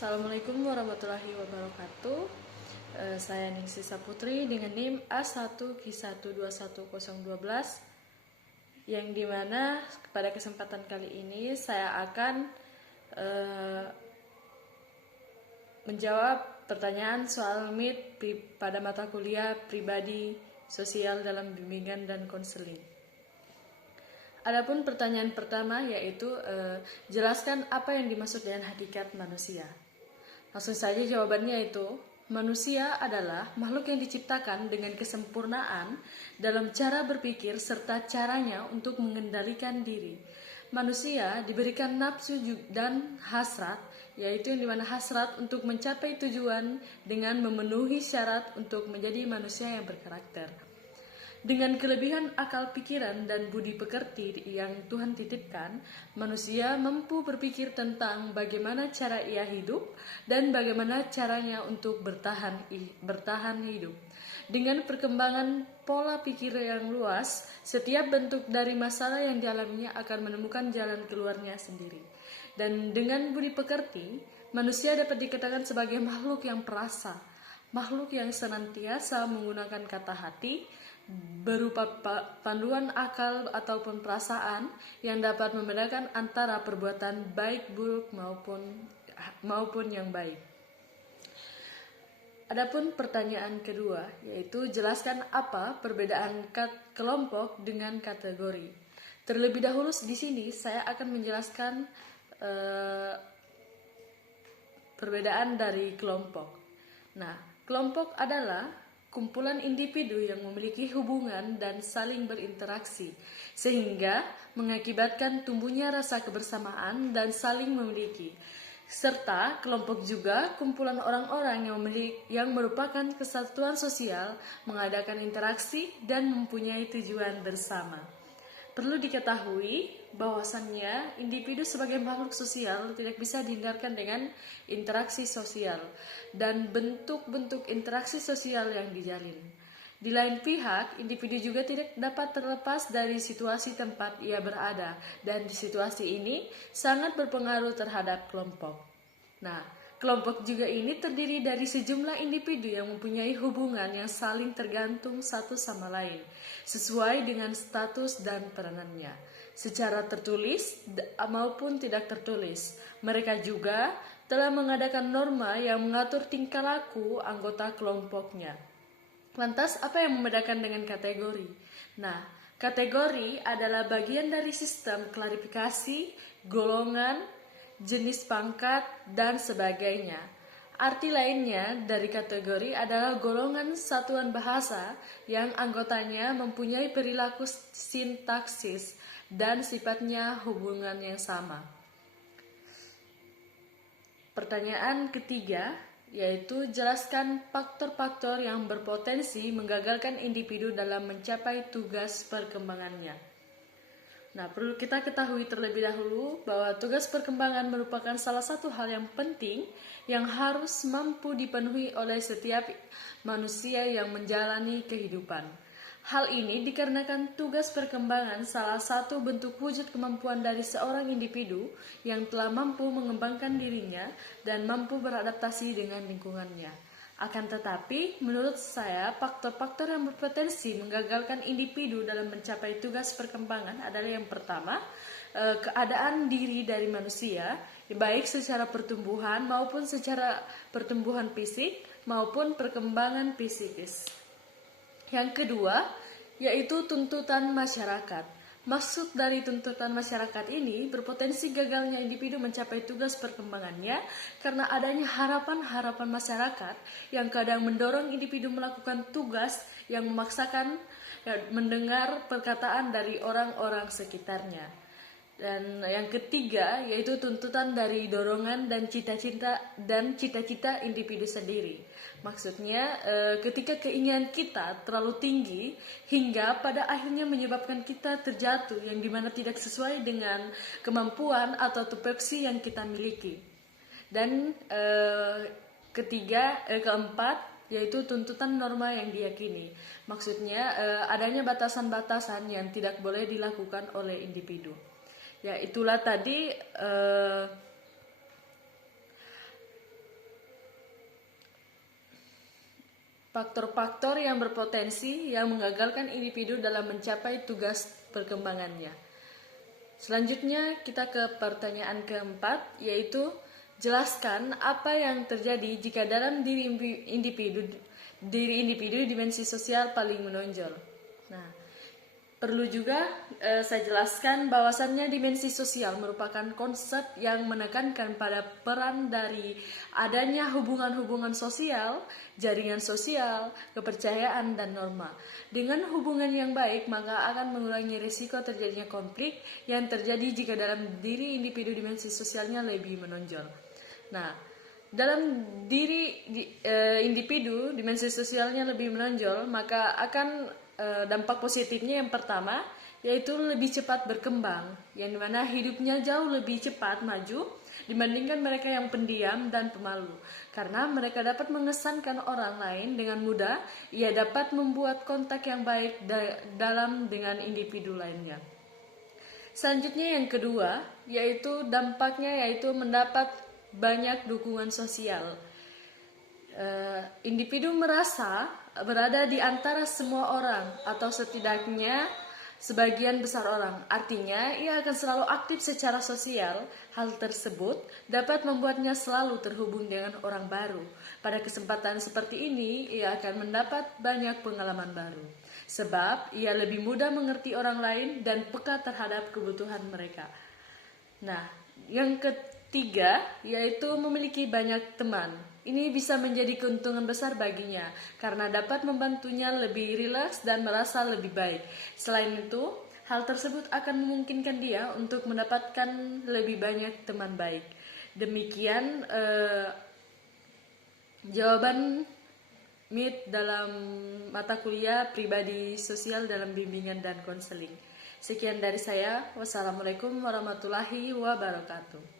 Assalamualaikum warahmatullahi wabarakatuh. Saya Ningsi Saputri dengan NIM A1Q1211012, yang dimana pada kesempatan kali ini saya akan menjawab pertanyaan soal MIT pada mata kuliah pribadi sosial dalam bimbingan dan konseling. Adapun pertanyaan pertama yaitu jelaskan apa yang dimaksud dengan hakikat manusia. Langsung saja jawabannya itu, manusia adalah makhluk yang diciptakan dengan kesempurnaan dalam cara berpikir serta caranya untuk mengendalikan diri. Manusia diberikan nafsu dan hasrat, yaitu yang dimana hasrat untuk mencapai tujuan dengan memenuhi syarat untuk menjadi manusia yang berkarakter. Dengan kelebihan akal pikiran dan budi pekerti yang Tuhan titipkan, manusia mampu berpikir tentang bagaimana cara ia hidup dan bagaimana caranya untuk bertahan hidup. Dengan perkembangan pola pikir yang luas, setiap bentuk dari masalah yang dialaminya akan menemukan jalan keluarnya sendiri. Dan dengan budi pekerti, manusia dapat dikatakan sebagai makhluk yang perasa, makhluk yang senantiasa menggunakan kata hati berupa panduan akal ataupun perasaan yang dapat membedakan antara perbuatan baik buruk maupun yang baik. Adapun pertanyaan kedua yaitu jelaskan apa perbedaan kelompok dengan kategori. Terlebih dahulu di sini saya akan menjelaskan perbedaan dari kelompok. Nah, kelompok adalah kumpulan individu yang memiliki hubungan dan saling berinteraksi, sehingga mengakibatkan tumbuhnya rasa kebersamaan dan saling memiliki. Serta kelompok juga kumpulan orang-orang yang merupakan kesatuan sosial, mengadakan interaksi, dan mempunyai tujuan bersama. Perlu diketahui bahwasannya individu sebagai makhluk sosial tidak bisa dihindarkan dengan interaksi sosial dan bentuk-bentuk interaksi sosial yang dijalin. Di lain pihak, individu juga tidak dapat terlepas dari situasi tempat ia berada, dan di situasi ini sangat berpengaruh terhadap kelompok. Nah, kelompok juga ini terdiri dari sejumlah individu yang mempunyai hubungan yang saling tergantung satu sama lain, sesuai dengan status dan peranannya, secara tertulis maupun tidak tertulis. Mereka juga telah mengadakan norma yang mengatur tingkah laku anggota kelompoknya. Lantas, apa yang membedakan dengan kategori? Nah, kategori adalah bagian dari sistem klasifikasi, golongan, jenis pangkat, dan sebagainya. Arti lainnya dari kategori adalah golongan satuan bahasa yang anggotanya mempunyai perilaku sintaksis dan sifatnya hubungan yang sama. Pertanyaan ketiga yaitu jelaskan faktor-faktor yang berpotensi menggagalkan individu dalam mencapai tugas perkembangannya. Nah, perlu kita ketahui terlebih dahulu bahwa tugas perkembangan merupakan salah satu hal yang penting yang harus mampu dipenuhi oleh setiap manusia yang menjalani kehidupan. Hal ini dikarenakan tugas perkembangan salah satu bentuk wujud kemampuan dari seorang individu yang telah mampu mengembangkan dirinya dan mampu beradaptasi dengan lingkungannya. Akan tetapi, menurut saya, faktor-faktor yang berpotensi menggagalkan individu dalam mencapai tugas perkembangan adalah yang pertama, keadaan diri dari manusia, baik secara pertumbuhan maupun secara pertumbuhan fisik maupun perkembangan psikis. Yang kedua, yaitu tuntutan masyarakat. Maksud dari tuntutan masyarakat ini berpotensi gagalnya individu mencapai tugas perkembangannya karena adanya harapan-harapan masyarakat yang kadang mendorong individu melakukan tugas yang memaksakan mendengar perkataan dari orang-orang sekitarnya. Dan yang ketiga yaitu tuntutan dari dorongan dan cita-cita individu sendiri. Maksudnya ketika keinginan kita terlalu tinggi hingga pada akhirnya menyebabkan kita terjatuh yang dimana tidak sesuai dengan kemampuan atau tupoksi yang kita miliki. Dan keempat yaitu tuntutan norma yang diyakini. Maksudnya adanya batasan-batasan yang tidak boleh dilakukan oleh individu. Ya, itulah tadi faktor-faktor yang berpotensi yang menggagalkan individu dalam mencapai tugas perkembangannya. Selanjutnya kita ke pertanyaan keempat, yaitu jelaskan apa yang terjadi jika dalam diri individu dimensi sosial paling menonjol. Nah, perlu juga saya jelaskan bahwasannya dimensi sosial merupakan konsep yang menekankan pada peran dari adanya hubungan-hubungan sosial, jaringan sosial, kepercayaan, dan norma. Dengan hubungan yang baik, maka akan mengurangi risiko terjadinya konflik yang terjadi jika dalam diri individu dimensi sosialnya lebih menonjol. Nah, dalam diri individu dimensi sosialnya lebih menonjol, maka akan dampak positifnya yang pertama yaitu lebih cepat berkembang, yang dimana hidupnya jauh lebih cepat maju dibandingkan mereka yang pendiam dan pemalu, karena mereka dapat mengesankan orang lain dengan mudah. Ia dapat membuat kontak yang baik dalam dengan individu lainnya. Selanjutnya yang kedua yaitu dampaknya yaitu mendapat banyak dukungan sosial. Individu merasa berada di antara semua orang atau setidaknya sebagian besar orang. Artinya ia akan selalu aktif secara sosial. Hal tersebut dapat membuatnya selalu terhubung dengan orang baru. Pada kesempatan seperti ini ia akan mendapat banyak pengalaman baru, sebab ia lebih mudah mengerti orang lain dan peka terhadap kebutuhan mereka. Nah, yang ketiga yaitu memiliki banyak teman. Ini bisa menjadi keuntungan besar baginya karena dapat membantunya lebih rileks dan merasa lebih baik. Selain itu, hal tersebut akan memungkinkan dia untuk mendapatkan lebih banyak teman baik. Demikian jawaban MIT dalam mata kuliah pribadi sosial dalam bimbingan dan konseling. Sekian dari saya. Wassalamualaikum warahmatullahi wabarakatuh.